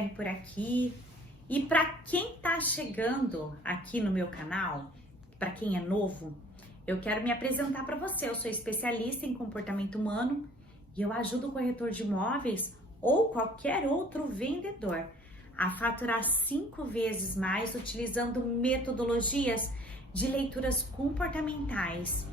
Jean-Pierre por aqui. E para quem tá chegando aqui no meu canal, para quem é novo, eu quero me apresentar para você. Eu sou especialista em comportamento humano e eu ajudo o corretor de imóveis ou qualquer outro vendedor a faturar 5 vezes mais utilizando metodologias de leituras comportamentais.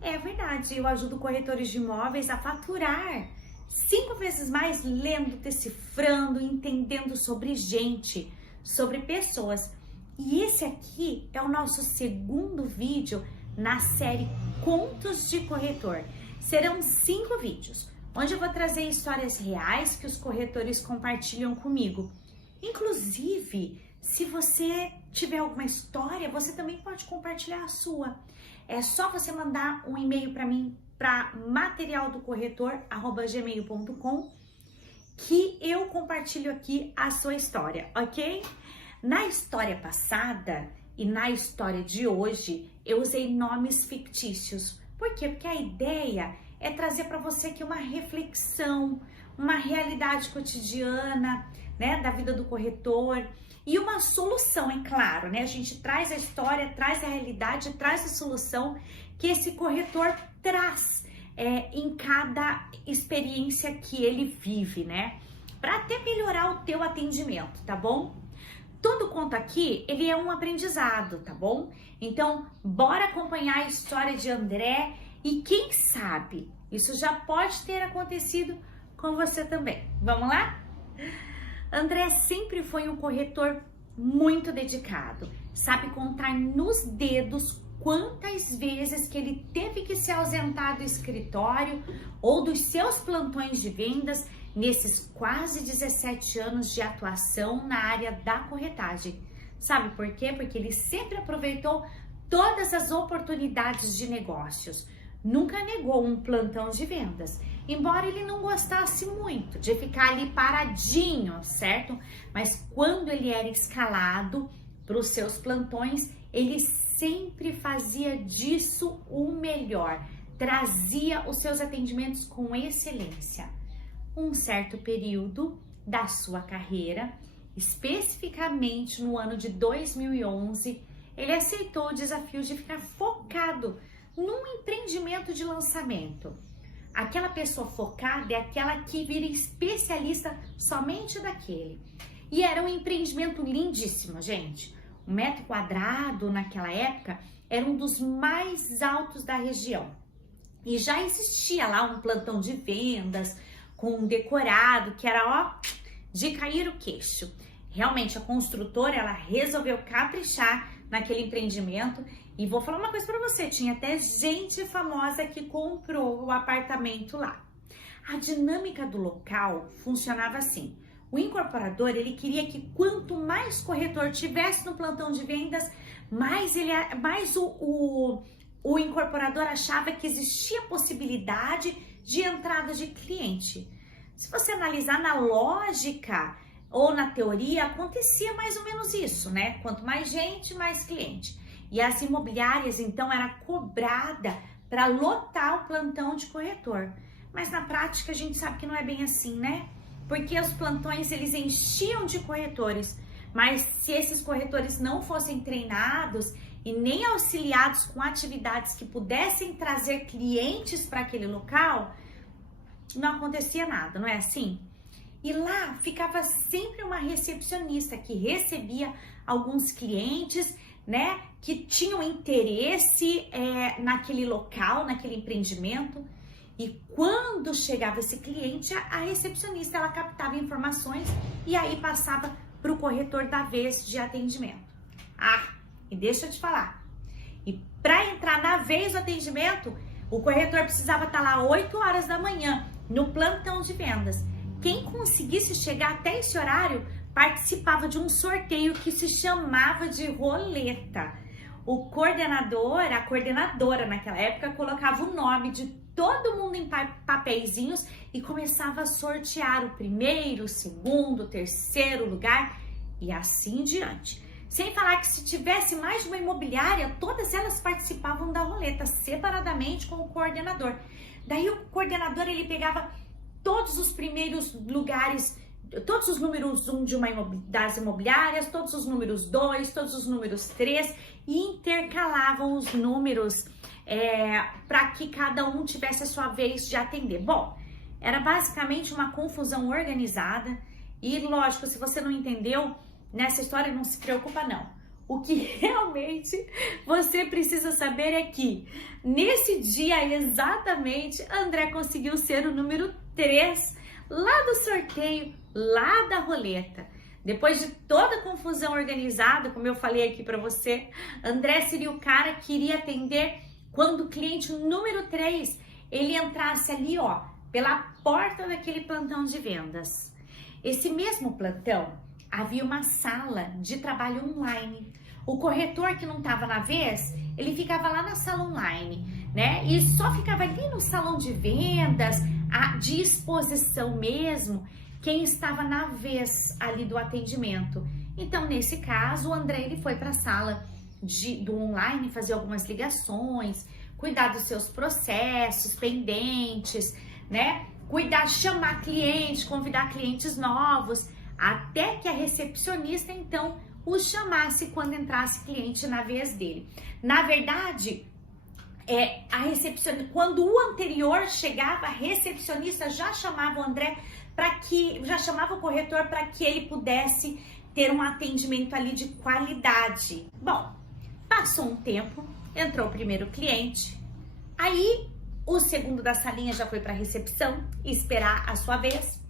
É verdade, eu ajudo corretores de imóveis a faturar 5 vezes mais lendo, decifrando, entendendo sobre gente, sobre pessoas. E esse aqui é o nosso segundo vídeo na série Contos de Corretor. Serão 5 vídeos, onde eu vou trazer histórias reais que os corretores compartilham comigo. Inclusive, se você tiver alguma história, você também pode compartilhar a sua. É só você mandar um e-mail para mim, para materialdocorretor@gmail.com, que eu compartilho aqui a sua história, ok? Na história passada e na história de hoje, eu usei nomes fictícios. Por quê? Porque a ideia é trazer para você aqui uma reflexão, uma realidade cotidiana, né, da vida do corretor e uma solução, é claro, né? A gente traz a história, traz a realidade, traz a solução que esse corretor traz em cada experiência que ele vive, né? Para até melhorar o teu atendimento, tá bom? Todo conto aqui, ele é um aprendizado, tá bom? Então, bora acompanhar a história de André e quem sabe, isso já pode ter acontecido com você também. Vamos lá? André sempre foi um corretor muito dedicado. Sabe contar nos dedos quantas vezes que ele teve que se ausentar do escritório ou dos seus plantões de vendas nesses quase 17 anos de atuação na área da corretagem. Sabe por quê? Porque ele sempre aproveitou todas as oportunidades de negócios. Nunca negou um plantão de vendas, embora ele não gostasse muito de ficar ali paradinho, certo? Mas quando ele era escalado para os seus plantões, ele sempre fazia disso o melhor, trazia os seus atendimentos com excelência. Um certo período da sua carreira, especificamente no ano de 2011, ele aceitou o desafio de ficar focado num empreendimento de lançamento. Aquela pessoa focada é aquela que vira especialista somente daquele. E era um empreendimento lindíssimo, gente. 1 metro quadrado naquela época era um dos mais altos da região. E já existia lá um plantão de vendas com um decorado que era, de cair o queixo. Realmente a construtora, ela resolveu caprichar naquele empreendimento. E vou falar uma coisa para você, tinha até gente famosa que comprou o apartamento lá. A dinâmica do local funcionava assim. O incorporador, ele queria que quanto mais corretor tivesse no plantão de vendas, mais o incorporador achava que existia possibilidade de entrada de cliente. Se você analisar na lógica ou na teoria, acontecia mais ou menos isso, né? Quanto mais gente, mais cliente. E as imobiliárias, então, era cobrada para lotar o plantão de corretor. Mas na prática, a gente sabe que não é bem assim, né? Porque os plantões, eles enchiam de corretores. Mas se esses corretores não fossem treinados e nem auxiliados com atividades que pudessem trazer clientes para aquele local, não acontecia nada, não é assim? E lá ficava sempre uma recepcionista que recebia alguns clientes, né, que tinham interesse naquele local, naquele empreendimento. E quando chegava esse cliente, a recepcionista, ela captava informações e aí passava para o corretor da vez de atendimento. E deixa eu te falar, e para entrar na vez do atendimento, o corretor precisava estar lá 8 horas da manhã, no plantão de vendas. Quem conseguisse chegar até esse horário participava de um sorteio que se chamava de roleta. O coordenador, a coordenadora naquela época, colocava o nome de todo mundo em papeizinhos e começava a sortear o primeiro, o segundo, o terceiro lugar e assim em diante. Sem falar que se tivesse mais de uma imobiliária, todas elas participavam da roleta separadamente com o coordenador. Daí o coordenador, ele pegava todos os primeiros lugares todos os números 1 das imobiliárias, todos os números 2, todos os números 3 e intercalavam os números para que cada um tivesse a sua vez de atender. Bom, era basicamente uma confusão organizada e lógico, se você não entendeu nessa história, não se preocupa não. O que realmente você precisa saber é que nesse dia exatamente, André conseguiu ser o número 3 lá do sorteio, lá da roleta. Depois de toda a confusão organizada, como eu falei aqui para você, André seria o cara que iria atender quando o cliente número 3, ele entrasse ali, ó, pela porta daquele plantão de vendas. Esse mesmo plantão, havia uma sala de trabalho online. O corretor que não estava na vez, ele ficava lá na sala online, né? E só ficava ali no salão de vendas, de exposição mesmo, quem estava na vez ali do atendimento. Então, nesse caso, o André ele foi para a sala do online fazer algumas ligações, cuidar dos seus processos pendentes, né? Cuidar, chamar clientes, convidar clientes novos, até que a recepcionista, então, o chamasse quando entrasse cliente na vez dele. Na verdade, a recepcionista, quando o anterior chegava, a recepcionista já chamava o André já chamava o corretor para que ele pudesse ter um atendimento ali de qualidade. Bom, passou um tempo, entrou o primeiro cliente, aí o segundo da salinha já foi para a recepção esperar a sua vez.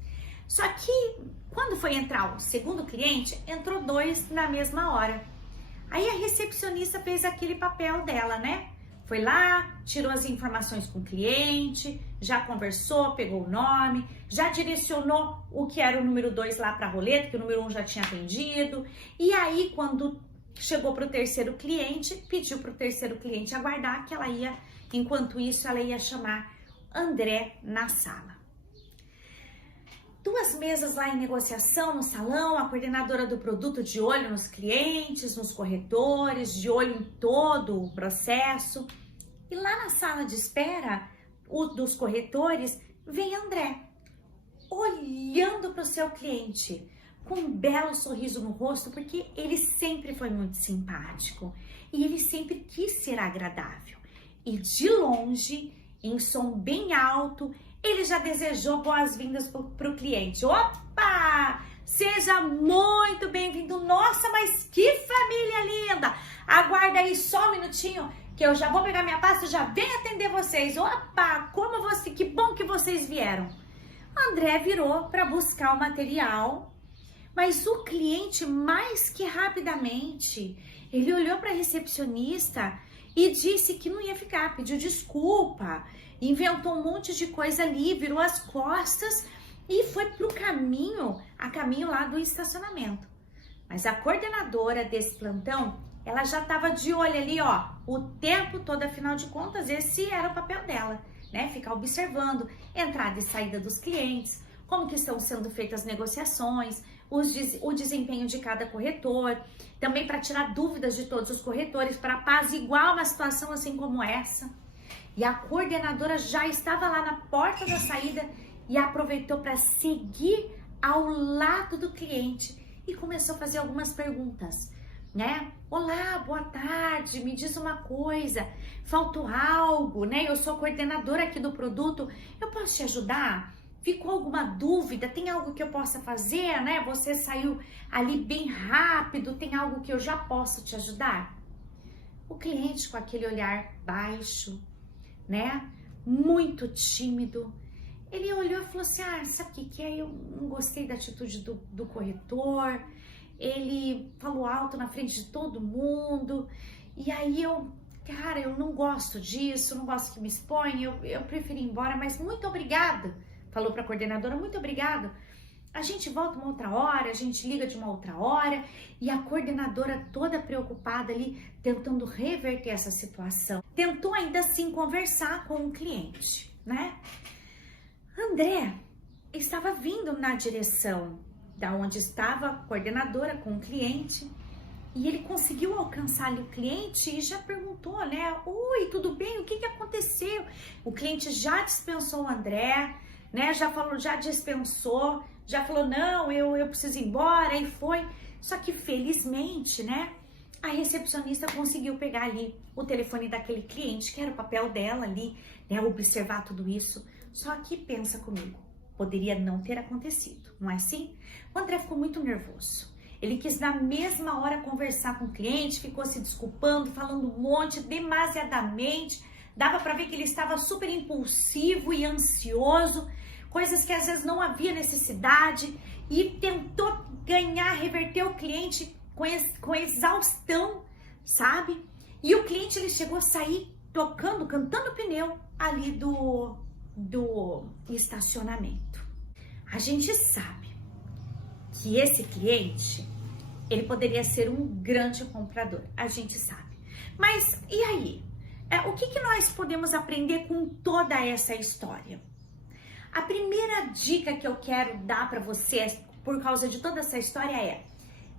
Só que quando foi entrar o segundo cliente, entrou 2 na mesma hora. Aí a recepcionista fez aquele papel dela, né? Foi lá, tirou as informações com o cliente, já conversou, pegou o nome, já direcionou o que era o número 2 lá para a roleta, que o número 1 já tinha atendido. E aí, quando chegou para o terceiro cliente, pediu para o terceiro cliente aguardar que ela ia, enquanto isso, ela ia chamar André na sala. 2 mesas lá em negociação no salão, a coordenadora do produto de olho nos clientes, nos corretores, de olho em todo o processo. E lá na sala de espera dos corretores, vem André, olhando para o seu cliente, com um belo sorriso no rosto, porque ele sempre foi muito simpático e ele sempre quis ser agradável. E de longe, em som bem alto, ele já desejou boas-vindas para o cliente. Opa! Seja muito bem-vindo. Nossa, mas que família linda! Aguarda aí só um minutinho que eu já vou pegar minha pasta e já venho atender vocês. Opa! Que bom que vocês vieram. André virou para buscar o material, mas o cliente, mais que rapidamente, ele olhou para a recepcionista e disse que não ia ficar, pediu desculpa, inventou um monte de coisa ali, virou as costas e foi a caminho lá do estacionamento. Mas a coordenadora desse plantão, ela já estava de olho ali, ó, o tempo todo, afinal de contas, esse era o papel dela, né? Ficar observando entrada e saída dos clientes, como que estão sendo feitas as negociações, o desempenho de cada corretor, também para tirar dúvidas de todos os corretores, para apaziguar uma situação assim como essa. E a coordenadora já estava lá na porta da saída e aproveitou para seguir ao lado do cliente e começou a fazer algumas perguntas, né? Olá, boa tarde, me diz uma coisa, faltou algo, né? Eu sou coordenadora aqui do produto, eu posso te ajudar? Ficou alguma dúvida? Tem algo que eu possa fazer, né? Você saiu ali bem rápido, tem algo que eu já posso te ajudar? O cliente com aquele olhar baixo, né? Muito tímido. Ele olhou e falou assim, sabe o que é? Eu não gostei da atitude do corretor. Ele falou alto na frente de todo mundo. E aí eu não gosto disso, não gosto que me exponha. Eu prefiro ir embora, mas muito obrigada. Falou para a coordenadora, muito obrigado. A gente volta uma outra hora, a gente liga de uma outra hora. E a coordenadora toda preocupada ali, tentando reverter essa situação. Tentou ainda assim conversar com o cliente, né? André estava vindo na direção da onde estava a coordenadora com o cliente. E ele conseguiu alcançar ali o cliente e já perguntou, né? Oi, tudo bem? O que aconteceu? O cliente já dispensou o André, né? Já dispensou, já falou, não, eu preciso ir embora, e foi. Só que felizmente, né, a recepcionista conseguiu pegar ali o telefone daquele cliente, que era o papel dela ali, né, observar tudo isso. Só que pensa comigo, poderia não ter acontecido, não é assim? O André ficou muito nervoso. Ele quis na mesma hora conversar com o cliente, ficou se desculpando, falando um monte, demasiadamente. Dava para ver que ele estava super impulsivo e ansioso, coisas que às vezes não havia necessidade, e tentou ganhar, reverter o cliente com exaustão, sabe? E o cliente, ele chegou a sair tocando, cantando pneu ali do estacionamento. A gente sabe que esse cliente, ele poderia ser um grande comprador, a gente sabe. Mas e aí? O que nós podemos aprender com toda essa história? A primeira dica que eu quero dar para vocês, por causa de toda essa história, é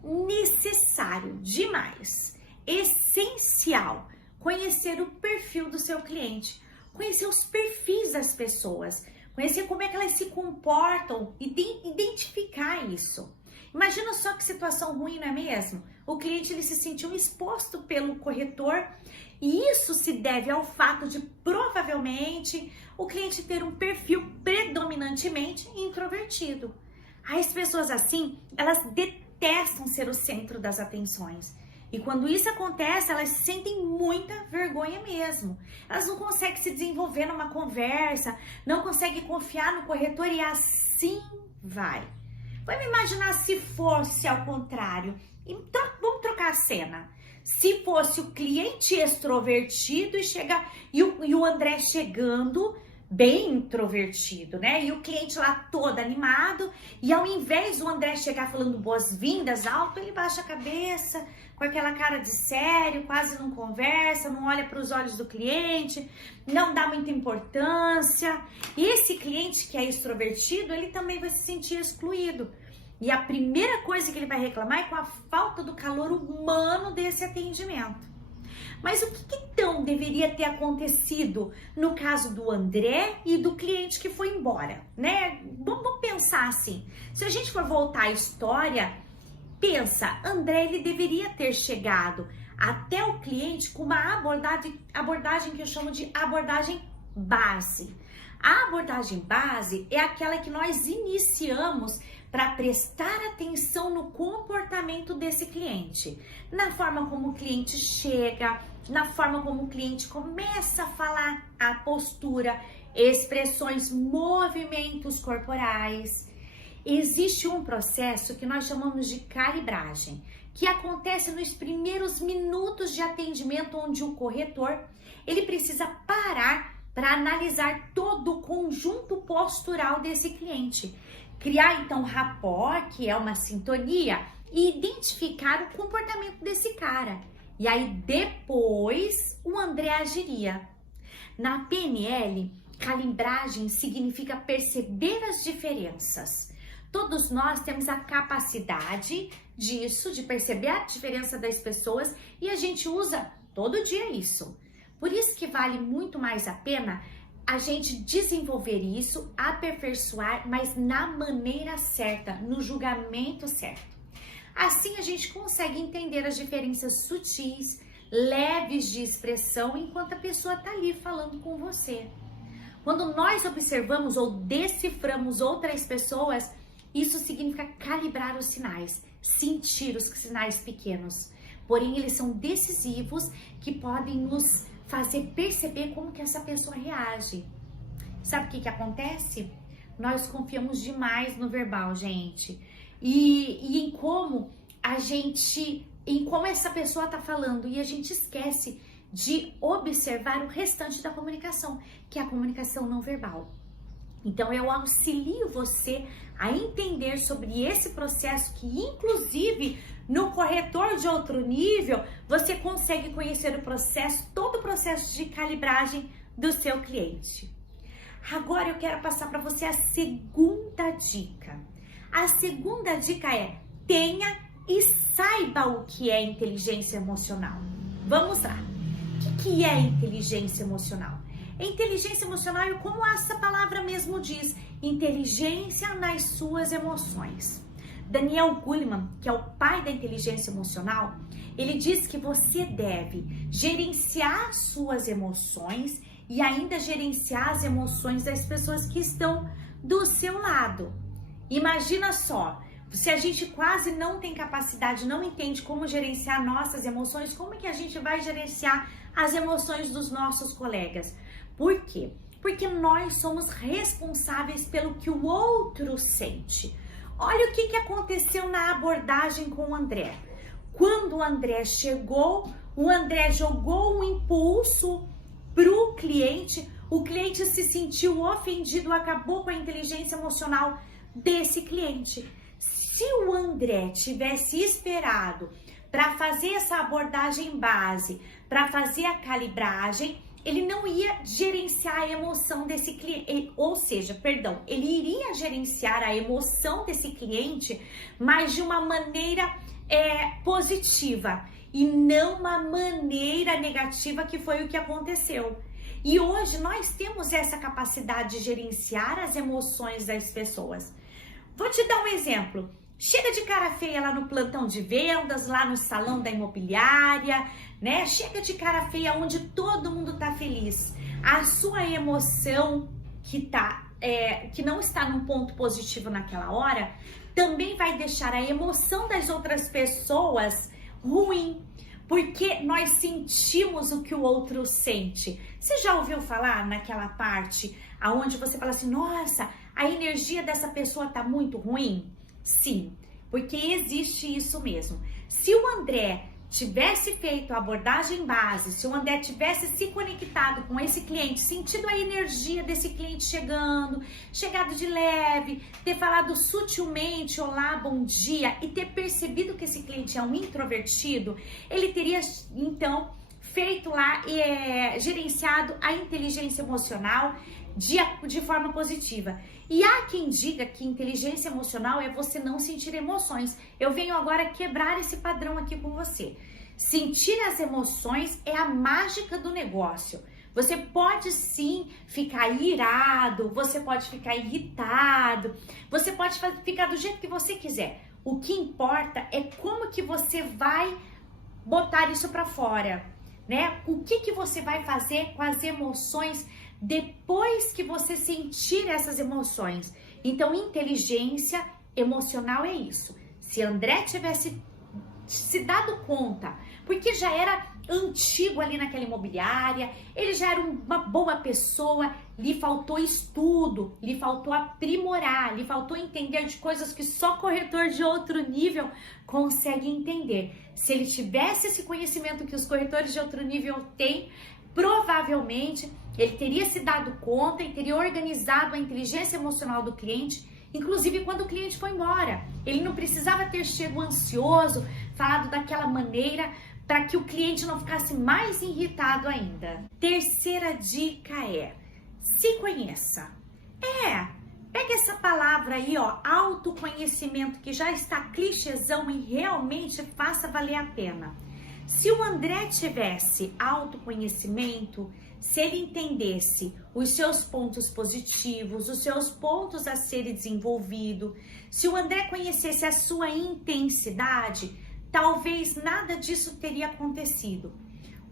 necessário demais, essencial, conhecer o perfil do seu cliente, conhecer os perfis das pessoas, conhecer como é que elas se comportam e identificar isso. Imagina só que situação ruim, não é mesmo? O cliente, ele se sentiu exposto pelo corretor, e isso se deve ao fato de provavelmente o cliente ter um perfil predominantemente introvertido. As pessoas assim, elas detestam ser o centro das atenções. E quando isso acontece, elas sentem muita vergonha mesmo. Elas não conseguem se desenvolver numa conversa, não conseguem confiar no corretor, e assim vai. Vamos imaginar se fosse ao contrário. Então, vamos trocar a cena. Se fosse o cliente extrovertido e o André chegando bem introvertido, né? E o cliente lá todo animado, e ao invés do André chegar falando boas-vindas alto, ele baixa a cabeça com aquela cara de sério, quase não conversa, não olha para os olhos do cliente, não dá muita importância. E esse cliente que é extrovertido, ele também vai se sentir excluído. E a primeira coisa que ele vai reclamar é com a falta do calor humano desse atendimento. Mas o que então deveria ter acontecido no caso do André e do cliente que foi embora, né? Vamos pensar assim. Se a gente for voltar à história, pensa, André, ele deveria ter chegado até o cliente com uma abordagem que eu chamo de abordagem base. A abordagem base é aquela que nós iniciamos para prestar atenção no comportamento desse cliente, na forma como o cliente chega, na forma como o cliente começa a falar, a postura, expressões, movimentos corporais. Existe um processo que nós chamamos de calibragem, que acontece nos primeiros minutos de atendimento, onde o corretor, ele precisa parar para analisar todo o conjunto postural desse cliente. Criar, então, rapport, que é uma sintonia, e identificar o comportamento desse cara. E aí, depois, o André agiria. Na PNL, calibragem significa perceber as diferenças. Todos nós temos a capacidade disso, de perceber a diferença das pessoas, e a gente usa todo dia isso. Por isso que vale muito mais a pena a gente desenvolver isso, aperfeiçoar, mas na maneira certa, no julgamento certo. Assim a gente consegue entender as diferenças sutis, leves de expressão, enquanto a pessoa está ali falando com você. Quando nós observamos ou deciframos outras pessoas, isso significa calibrar os sinais, sentir os sinais pequenos. Porém, eles são decisivos, que podem nos fazer perceber como que essa pessoa reage. Sabe o que acontece? Nós confiamos demais no verbal, gente. E em como essa pessoa tá falando, e a gente esquece de observar o restante da comunicação, que é a comunicação não verbal. Então, eu auxilio você a entender sobre esse processo, que inclusive no corretor de outro nível, você consegue conhecer o processo, todo o processo de calibragem do seu cliente. Agora eu quero passar para você a segunda dica. A segunda dica é: tenha e saiba o que é inteligência emocional. Vamos lá. O que é inteligência emocional? Inteligência emocional é como essa palavra mesmo diz, inteligência nas suas emoções. Daniel Goleman, que é o pai da inteligência emocional, ele diz que você deve gerenciar suas emoções e ainda gerenciar as emoções das pessoas que estão do seu lado. Imagina só, se a gente quase não tem capacidade, não entende como gerenciar nossas emoções, como que a gente vai gerenciar as emoções dos nossos colegas? Por quê? Porque nós somos responsáveis pelo que o outro sente. Olha o que aconteceu na abordagem com o André. Quando o André chegou, o André jogou um impulso pro cliente, o cliente se sentiu ofendido, acabou com a inteligência emocional desse cliente. Se o André tivesse esperado para fazer essa abordagem base, para fazer a calibragem, ele não ia gerenciar a emoção desse cliente, ou seja, perdão, ele iria gerenciar a emoção desse cliente, mas de uma maneira positiva e não uma maneira negativa, que foi o que aconteceu. E hoje nós temos essa capacidade de gerenciar as emoções das pessoas. Vou te dar um exemplo. Chega de cara feia lá no plantão de vendas, lá no salão da imobiliária, né? Chega de cara feia onde todo mundo tá feliz. A sua emoção que não está num ponto positivo naquela hora, também vai deixar a emoção das outras pessoas ruim, porque nós sentimos o que o outro sente. Você já ouviu falar naquela parte aonde você fala assim, nossa, a energia dessa pessoa tá muito ruim? Sim, porque existe isso mesmo. Se o André tivesse feito a abordagem base, se o André tivesse se conectado com esse cliente, sentido a energia desse cliente chegado de leve, ter falado sutilmente, olá, bom dia, e ter percebido que esse cliente é um introvertido, ele teria então feito lá, gerenciado a inteligência emocional de forma positiva. E há quem diga que inteligência emocional é você não sentir emoções. Eu venho agora quebrar esse padrão aqui com você. Sentir as emoções é a mágica do negócio. Você pode sim ficar irado, você pode ficar irritado, você pode ficar do jeito que você quiser. O que importa é como que você vai botar isso para fora, né? O que você vai fazer com as emoções depois que você sentir essas emoções. Então, inteligência emocional é isso. Se André tivesse se dado conta, porque já era antigo ali naquela imobiliária, ele já era uma boa pessoa, lhe faltou estudo, lhe faltou aprimorar, lhe faltou entender de coisas que só corretor de outro nível consegue entender. Se ele tivesse esse conhecimento que os corretores de outro nível têm, provavelmente ele teria se dado conta e teria organizado a inteligência emocional do cliente, inclusive quando o cliente foi embora. Ele não precisava ter chego ansioso, falado daquela maneira, para que o cliente não ficasse mais irritado ainda. Terceira dica é, se conheça. Pega essa palavra aí, ó, autoconhecimento, que já está clichêzão e realmente faça valer a pena. Se o André tivesse autoconhecimento, se ele entendesse os seus pontos positivos, os seus pontos a serem desenvolvidos, se o André conhecesse a sua intensidade, talvez nada disso teria acontecido.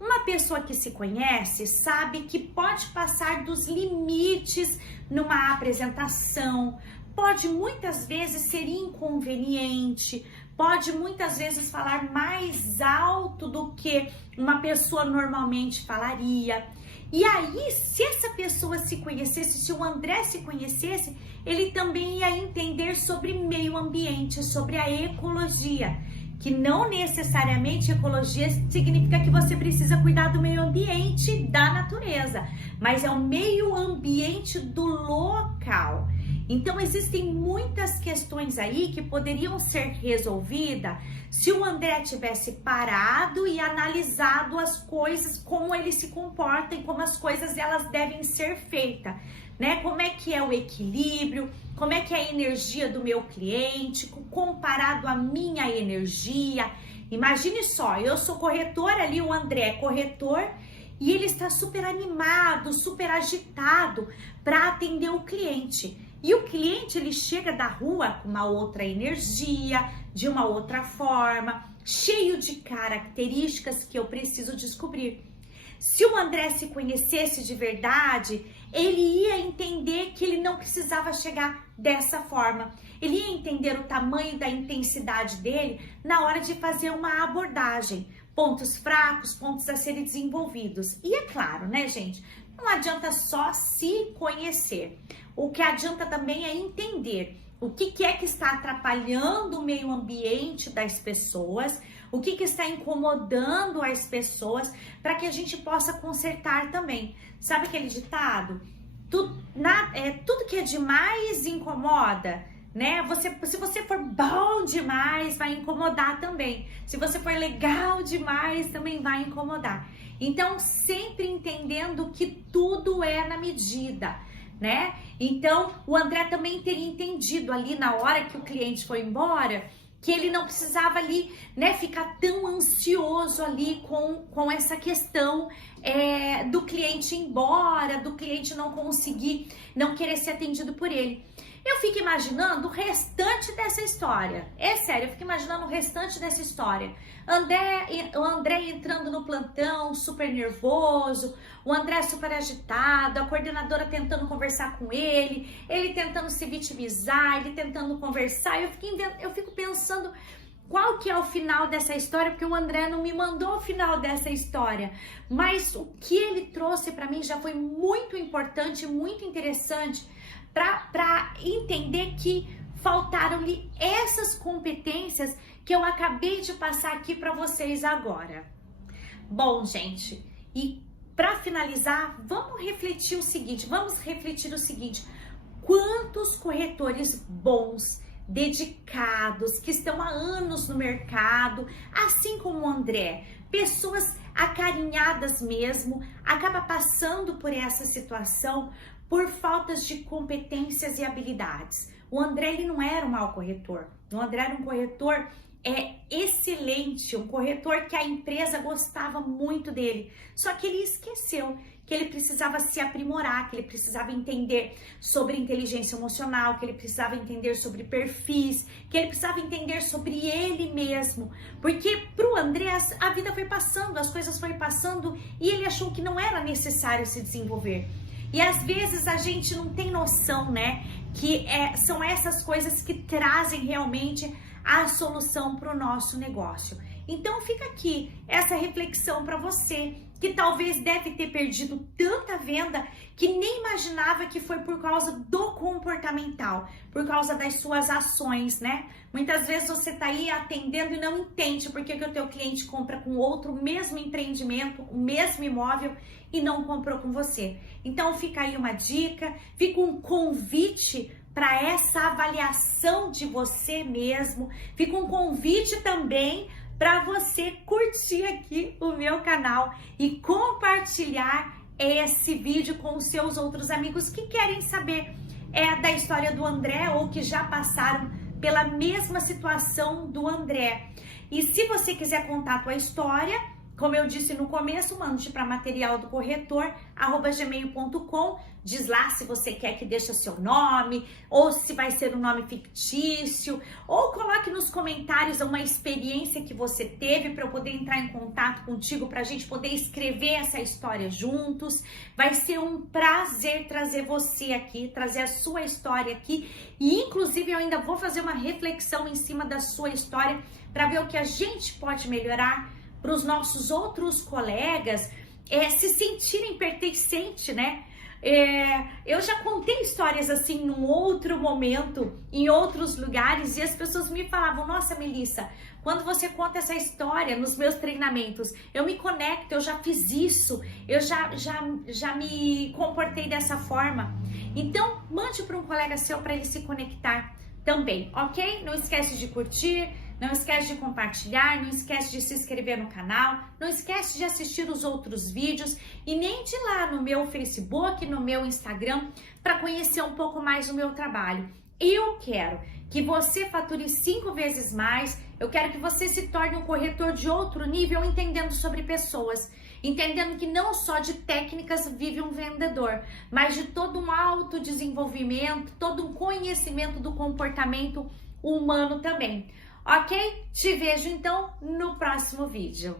Uma pessoa que se conhece sabe que pode passar dos limites numa apresentação, pode muitas vezes ser inconveniente, pode muitas vezes falar mais alto do que uma pessoa normalmente falaria. E aí, se essa pessoa se conhecesse, se o André se conhecesse, ele também ia entender sobre meio ambiente, sobre a ecologia, que não necessariamente ecologia significa que você precisa cuidar do meio ambiente da natureza, mas é o meio ambiente do local. Então, existem muitas questões aí que poderiam ser resolvidas se o André tivesse parado e analisado as coisas, como ele se comporta e como as coisas elas devem ser feitas, né? Como é que é o equilíbrio, como é que é a energia do meu cliente comparado à minha energia. Imagine só, eu sou corretor ali, o André é corretor, e ele está super animado, super agitado para atender o cliente. E o cliente, ele chega da rua com uma outra energia, de uma outra forma, cheio de características que eu preciso descobrir. Se o André se conhecesse de verdade, ele ia entender que ele não precisava chegar dessa forma. Ele ia entender o tamanho da intensidade dele na hora de fazer uma abordagem. Pontos fracos, pontos a serem desenvolvidos. E é claro, né, gente? Não adianta só se conhecer. O que adianta também é entender o que é que está atrapalhando o meio ambiente das pessoas, o que está incomodando as pessoas, para que a gente possa consertar também. Sabe aquele ditado? Tudo que é demais incomoda, né? Se você for bom demais, vai incomodar também. Se você for legal demais, também vai incomodar. Então, sempre entendendo que tudo é na medida, né? Então, o André também teria entendido ali na hora que o cliente foi embora, que ele não precisava ali, né, ficar tão ansioso ali com essa questão do cliente ir embora, do cliente não conseguir, não querer ser atendido por ele. Eu fico imaginando o restante dessa história. É sério, eu fico imaginando o restante dessa história. O André entrando no plantão, super nervoso, o André super agitado, a coordenadora tentando conversar com ele tentando se vitimizar, ele tentando conversar. Eu fico pensando qual que é o final dessa história, porque o André não me mandou o final dessa história. Mas o que ele trouxe para mim já foi muito importante, muito interessante, para entender que faltaram-lhe essas competências que eu acabei de passar aqui para vocês agora. Bom, gente, e para finalizar, vamos refletir o seguinte, quantos corretores bons, dedicados, que estão há anos no mercado, assim como o André, pessoas acarinhadas mesmo, acaba passando por essa situação por faltas de competências e habilidades. O André, ele não era um mau corretor. O André era um corretor excelente, um corretor que a empresa gostava muito dele. Só que ele esqueceu que ele precisava se aprimorar, que ele precisava entender sobre inteligência emocional, que ele precisava entender sobre perfis, que ele precisava entender sobre ele mesmo. Porque pro André a vida foi passando, as coisas foram passando e ele achou que não era necessário se desenvolver. E às vezes a gente não tem noção, né, que são essas coisas que trazem realmente a solução para o nosso negócio. Então fica aqui essa reflexão para você, que talvez deve ter perdido tanta venda que nem imaginava que foi por causa do comportamental, por causa das suas ações, né? Muitas vezes você tá aí atendendo e não entende por que o teu cliente compra com outro o mesmo empreendimento, o mesmo imóvel e não comprou com você. Então fica aí uma dica, fica um convite para essa avaliação de você mesmo, fica um convite também para você curtir aqui o meu canal e compartilhar esse vídeo com os seus outros amigos que querem saber da história do André ou que já passaram pela mesma situação do André. E se você quiser contar a tua história, como eu disse no começo, mande para materialdocorretor@gmail.com. Diz lá se você quer que deixe o seu nome, ou se vai ser um nome fictício, ou coloque nos comentários uma experiência que você teve para eu poder entrar em contato contigo, para a gente poder escrever essa história juntos. Vai ser um prazer trazer você aqui, trazer a sua história aqui, e inclusive eu ainda vou fazer uma reflexão em cima da sua história para ver o que a gente pode melhorar para os nossos outros colegas se sentirem pertencentes, né? Eu já contei histórias assim num outro momento, em outros lugares, e as pessoas me falavam: nossa, Melissa, quando você conta essa história nos meus treinamentos, eu me conecto, eu já fiz isso, eu já me comportei dessa forma. Então, mande para um colega seu para ele se conectar também, ok? Não esquece de curtir, não esquece de compartilhar, não esquece de se inscrever no canal, não esquece de assistir os outros vídeos e nem de ir lá no meu Facebook, no meu Instagram, para conhecer um pouco mais do meu trabalho. Eu quero que você fature 5 vezes mais, Eu quero que você se torne um corretor de outro nível, entendendo sobre pessoas, entendendo que não só de técnicas vive um vendedor, mas de todo um autodesenvolvimento, todo um conhecimento do comportamento humano também. Ok? Te vejo então no próximo vídeo.